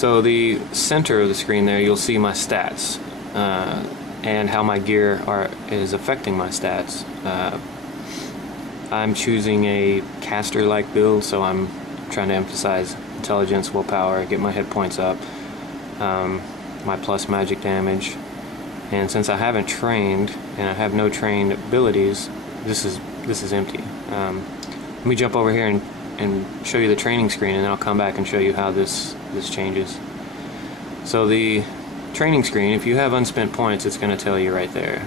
So the center of the screen there, you'll see my stats and how my gear is affecting my stats. I'm choosing a caster-like build, so I'm trying to emphasize intelligence, willpower, get my hit points up, my plus magic damage. And since I haven't trained and I have no trained abilities, this is empty. Let me jump over here and show you the training screen, and then I'll come back and show you how this changes. So the training screen, if you have unspent points, it's going to tell you right there,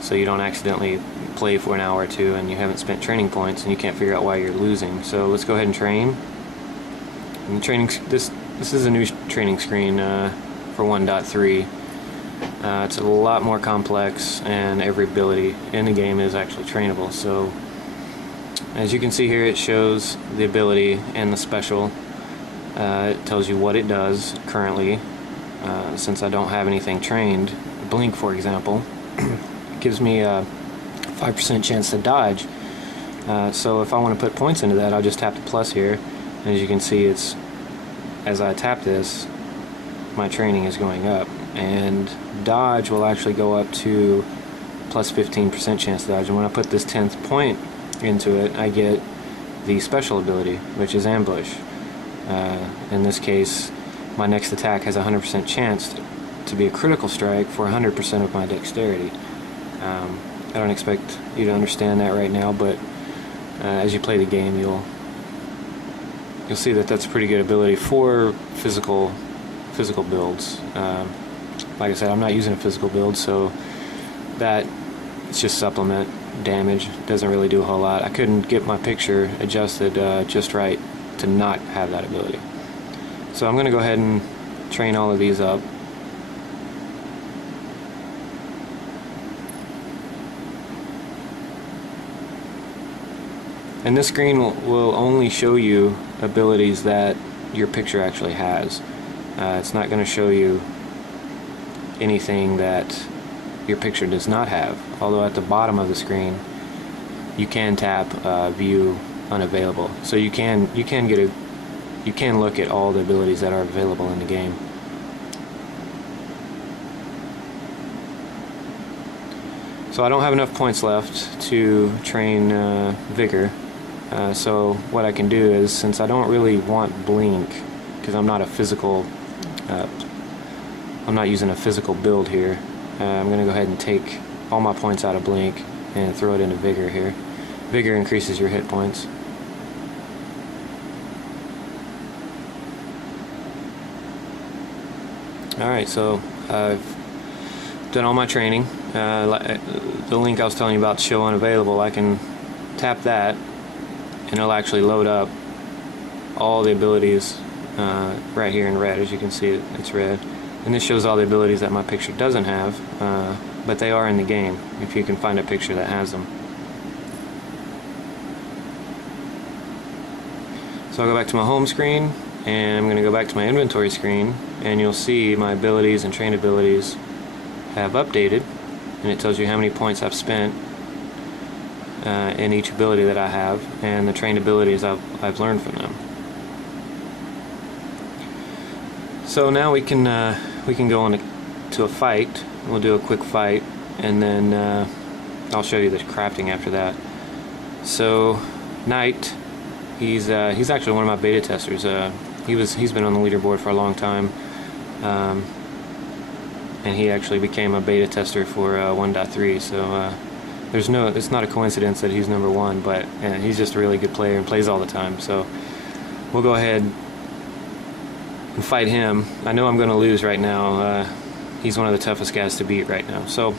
so you don't accidentally play for an hour or two and you haven't spent training points and you can't figure out why you're losing. So let's go ahead and train. And this is a new training screen for 1.3. It's a lot more complex, and every ability in the game is actually trainable. So as you can see here, it shows the ability and the special. It tells you what it does currently. Since I don't have anything trained, Blink, for example, gives me a 5% chance to dodge. So if I want to put points into that, I'll just tap the plus here, and as you can see, as I tap this, my training is going up, and dodge will actually go up to plus 15% chance to dodge. And when I put this 10th point into it, I get the special ability, which is ambush. In this case, my next attack has a 100% chance to be a critical strike for 100% of my dexterity. I don't expect you to understand that right now, but as you play the game, you'll see that that's a pretty good ability for physical builds. Like I said, I'm not using a physical build, so that it's just supplement damage. Doesn't really do a whole lot. I couldn't get my picture adjusted just right to not have that ability. So I'm going to go ahead and train all of these up. And this screen will only show you abilities that your picture actually has. It's not going to show you anything that your picture does not have. Although at the bottom of the screen, you can tap View Unavailable, so you can look at all the abilities that are available in the game. So I don't have enough points left to train Vigor. So what I can do is, since I don't really want Blink, because I'm not using a physical build here, I'm going to go ahead and take all my points out of Blink and throw it into Vigor here. Vigor increases your hit points. Alright, so I've done all my training. The link I was telling you about, show unavailable, I can tap that and it'll actually load up all the abilities right here in red. As you can see, it's red. And this shows all the abilities that my picture doesn't have, but they are in the game if you can find a picture that has them. So I'll go back to my home screen, and I'm going to go back to my inventory screen, and you'll see my abilities and trained abilities have updated, and it tells you how many points I've spent in each ability that I have, and the trained abilities I've learned from them. So now we can go on to a fight. We'll do a quick fight, and then I'll show you the crafting after that. So Knight, he's actually one of my beta testers. He's been on the leaderboard for a long time, and he actually became a beta tester for 1.3. So it's not a coincidence that he's number one, but he's just a really good player and plays all the time. So we'll go ahead and fight him. I know I'm going to lose right now. He's one of the toughest guys to beat right now. So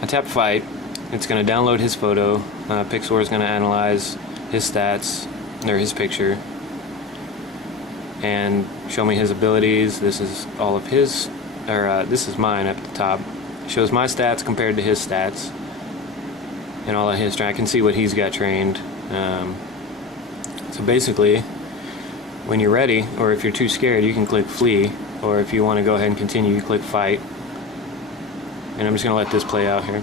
I tap fight. It's going to download his photo. PixWar is going to analyze his stats, or his picture, and show me his abilities. This is all of his, or this is mine up at the top. It shows my stats compared to his stats and all of his. I can see what he's got trained. So basically, when you're ready, or if you're too scared, you can click flee, or if you want to go ahead and continue, you click fight. And I'm just going to let this play out here.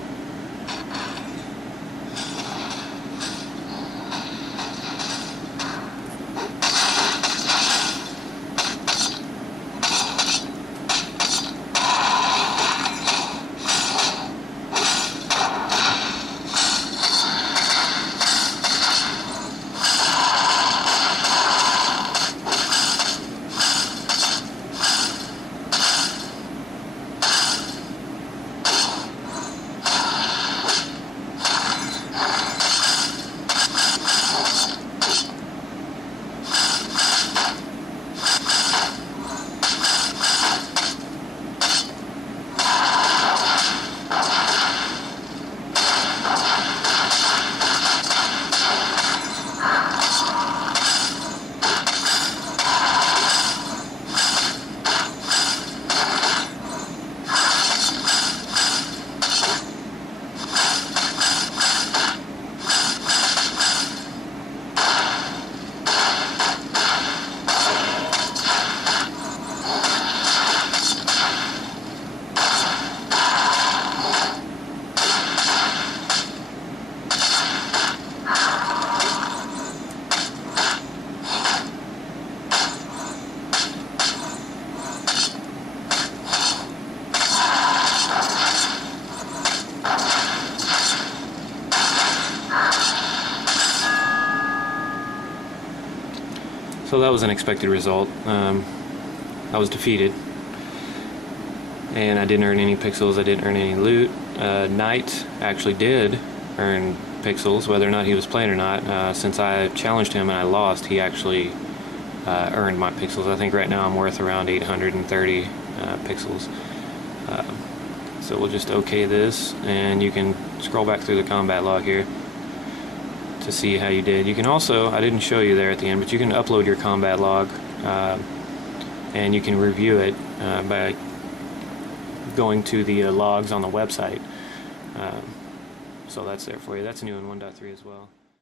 So that was an expected result. I was defeated, and I didn't earn any pixels. I didn't earn any loot. Knight actually did earn pixels, whether or not he was playing or not. Since I challenged him and I lost, he actually earned my pixels. I think right now I'm worth around 830 pixels. So we'll just OK this, and you can scroll back through the combat log here to see how you did. You can also, I didn't show you there at the end, but you can upload your combat log and you can review it by going to the logs on the website. So that's there for you. That's new in 1.3 as well.